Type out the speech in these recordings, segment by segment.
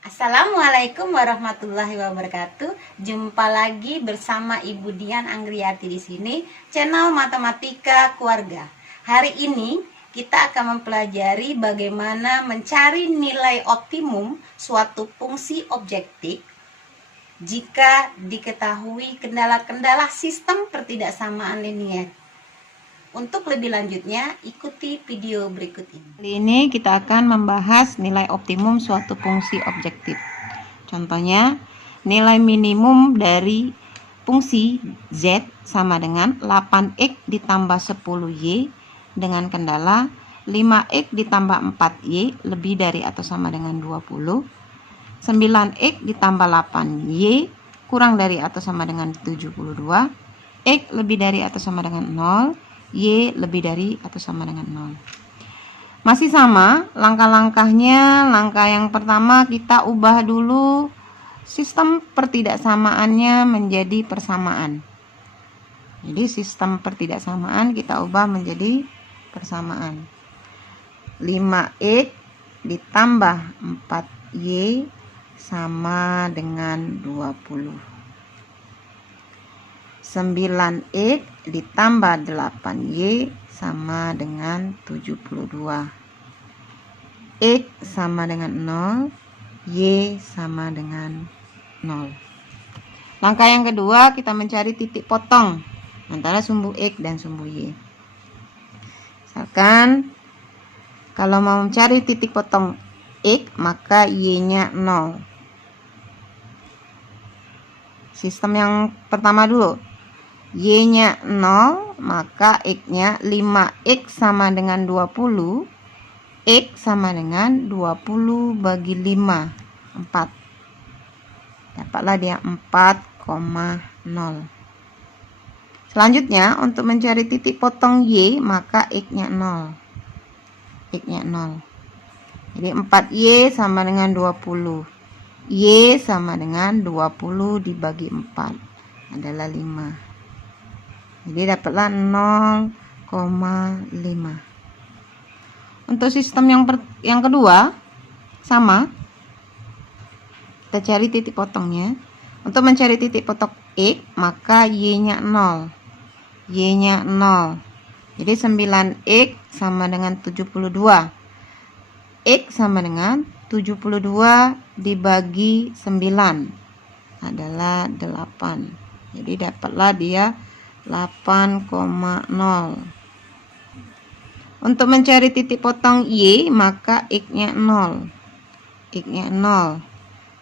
Assalamualaikum warahmatullahi wabarakatuh. Jumpa lagi bersama Ibu Dian Anggriati di sini, channel Matematika Keluarga. Hari ini kita akan mempelajari bagaimana mencari nilai optimum suatu fungsi objektif jika diketahui kendala-kendala sistem pertidaksamaan linier. Untuk lebih lanjutnya, ikuti video berikut ini. Kali ini kita akan membahas nilai optimum suatu fungsi objektif. Contohnya, nilai minimum dari fungsi Z sama dengan 8X ditambah 10Y dengan kendala 5X ditambah 4Y lebih dari atau sama dengan 20, 9X ditambah 8Y kurang dari atau sama dengan 72, X lebih dari atau sama dengan 0, Y lebih dari atau sama dengan 0. Masih sama langkah-langkahnya. Langkah yang pertama kita ubah dulu sistem pertidaksamaannya menjadi persamaan. Jadi sistem pertidaksamaan kita ubah menjadi persamaan. 5X ditambah 4Y sama dengan 20. 9X ditambah 8Y sama dengan 72. X sama dengan 0, Y sama dengan 0. Langkah yang kedua, kita mencari titik potong antara sumbu X dan sumbu Y. Misalkan kalau mau mencari titik potong X, maka Y-nya 0. Sistem yang pertama dulu. Y-nya 0, maka X-nya 5X sama dengan 20. X sama dengan 20 bagi 5, 4. Dapatlah dia 4,0. Selanjutnya, untuk mencari titik potong Y, maka X-nya 0. X-nya 0. Jadi 4Y sama dengan 20. Y sama dengan 20 dibagi 4 adalah 5. Jadi dapatlah 0,5. Untuk sistem yang kedua sama. Kita cari titik potongnya. Untuk mencari titik potong X, maka Y-nya 0. Y-nya 0. Jadi 9X sama dengan 72. X sama dengan 72 dibagi 9 adalah 8. Jadi dapatlah dia 8,0. Untuk mencari titik potong Y, maka X-nya 0. X-nya 0.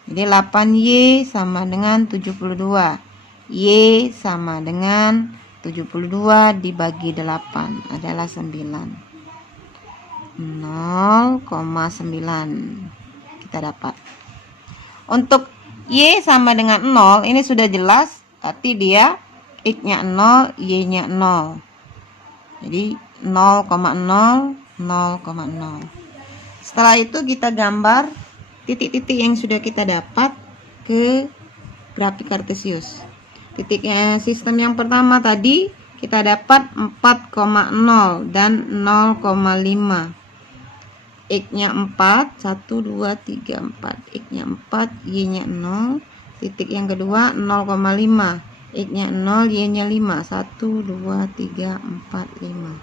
Jadi 8Y sama dengan 72. Y sama dengan 72 dibagi 8 adalah 9. 0,9 kita dapat. Untuk Y sama dengan 0, ini sudah jelas, berarti dia X-nya 0, Y-nya 0. Jadi 0,0, 0,0. Setelah itu kita gambar titik-titik yang sudah kita dapat ke grafik kartesius. Titiknya sistem yang pertama tadi kita dapat 4,0 dan 0,5. X-nya 4, 1, 2, 3, 4. X-nya 4, Y-nya 0. Titik yang kedua 0,5. X-nya 0, Y-nya 5. 1, 2, 3, 4, 5.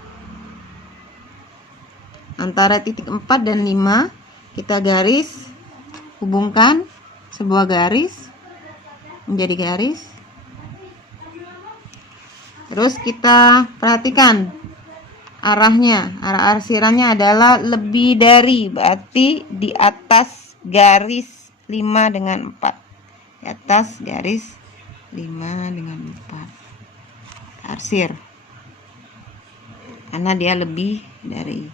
Antara titik 4 dan 5 kita garis, hubungkan sebuah garis menjadi garis. Terus kita perhatikan arahnya. Arah arsirannya adalah lebih dari, berarti di atas garis 5 dengan 4. Di atas garis 5 dengan 4. Arsir. Karena dia lebih dari.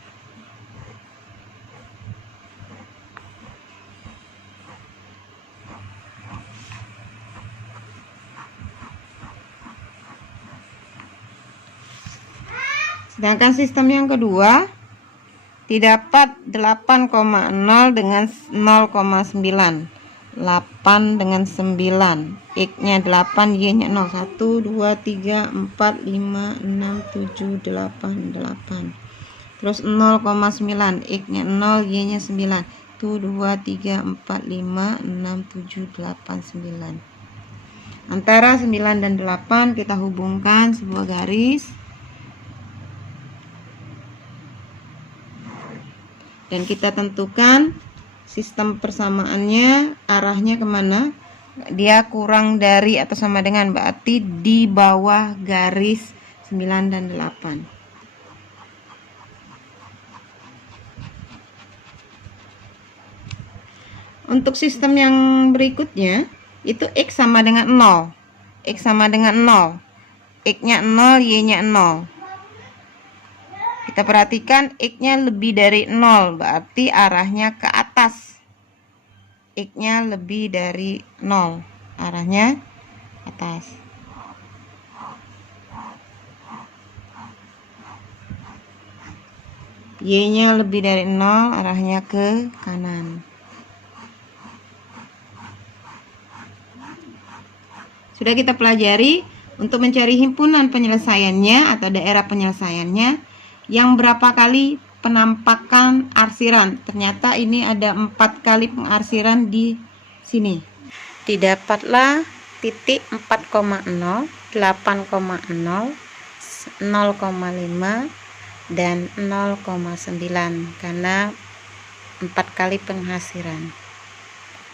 Sedangkan sistem yang kedua didapat 8,0 dengan 0,9. 8 dengan 9. X-nya 8, Y-nya 0. 1, 2, 3, 4, 5, 6, 7, 8, 8. Terus 0,9. X-nya 0, Y-nya 9. 2, 3, 4, 5, 6, 7, 8, 9. Antara 9 dan 8 kita hubungkan sebuah garis. Dan kita tentukan sistem persamaannya, arahnya kemana. Dia kurang dari atau sama dengan, berarti di bawah garis 9 dan 8. Untuk sistem yang berikutnya, itu X sama dengan 0. X sama dengan 0. X-nya 0, Y-nya 0. Kita perhatikan X-nya lebih dari 0, berarti arahnya ke atas. X-nya lebih dari 0, arahnya atas. Y-nya lebih dari 0, arahnya ke kanan. Sudah kita pelajari untuk mencari himpunan penyelesaiannya atau daerah penyelesaiannya, yang berapa kali penampakan arsiran. Ternyata ini ada 4 kali pengarsiran di sini. Didapatlah titik 4,0, 8,0, 0,5 dan 0,9 karena 4 kali penghasiran.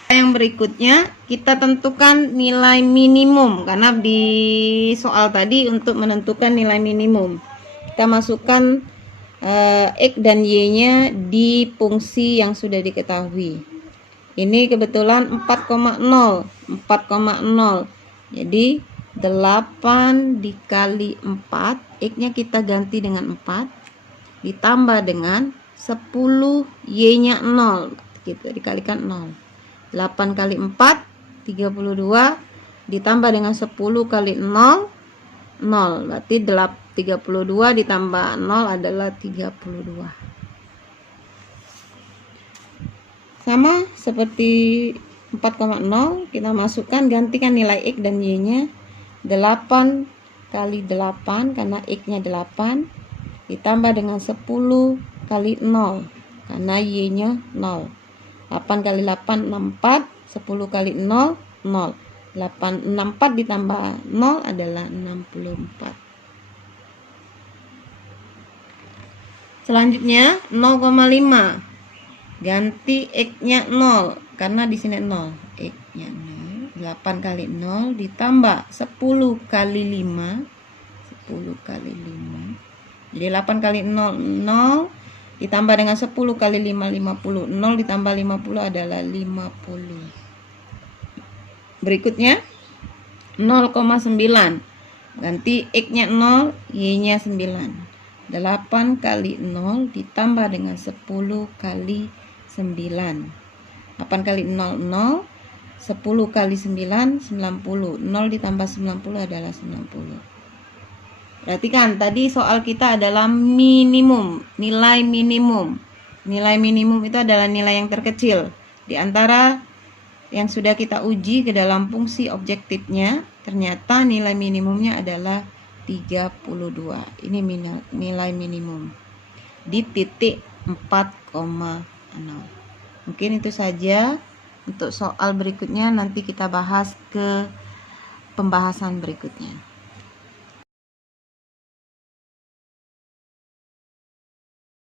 Yang berikutnya kita tentukan nilai minimum, karena di soal tadi untuk menentukan nilai minimum kita masukkan X dan Y-nya di fungsi yang sudah diketahui. Ini kebetulan 4,0. Jadi 8 dikali 4, X-nya kita ganti dengan 4, ditambah dengan 10, Y-nya 0, gitu, dikalikan 0. 8 kali 4, 32, ditambah dengan 10 kali 0, 0. Berarti 32 ditambah 0 adalah 32. Sama seperti 4,0, kita masukkan, gantikan nilai X dan Y-nya. 8 kali 8 karena X-nya 8, ditambah dengan 10 kali 0 karena Y-nya 0. 8 kali 8, 64, 10 kali 0, 0. 64 ditambah 0 adalah 64. Selanjutnya 0,5. Ganti X-nya 0 karena di sini 0. X-nya 0. 8 kali 0 ditambah 10 kali 5. 10 kali 5. Jadi 8 kali 0, 0. Ditambah dengan 10 kali 5, 50. 0 ditambah 50 adalah 50. Berikutnya 0,9. Ganti X-nya 0, Y-nya 9. 8 kali 0 ditambah dengan 10 kali 9. 8 kali 0, 0. 10 kali 9, 90. 0 ditambah 90 adalah 90. Perhatikan, tadi soal kita adalah minimum, nilai minimum. Nilai minimum itu adalah nilai yang terkecil di antara yang sudah kita uji ke dalam fungsi objektifnya. Ternyata nilai minimumnya adalah 32. Ini nilai minimum di titik 4,0. Mungkin itu saja untuk soal berikutnya, nanti kita bahas ke pembahasan berikutnya.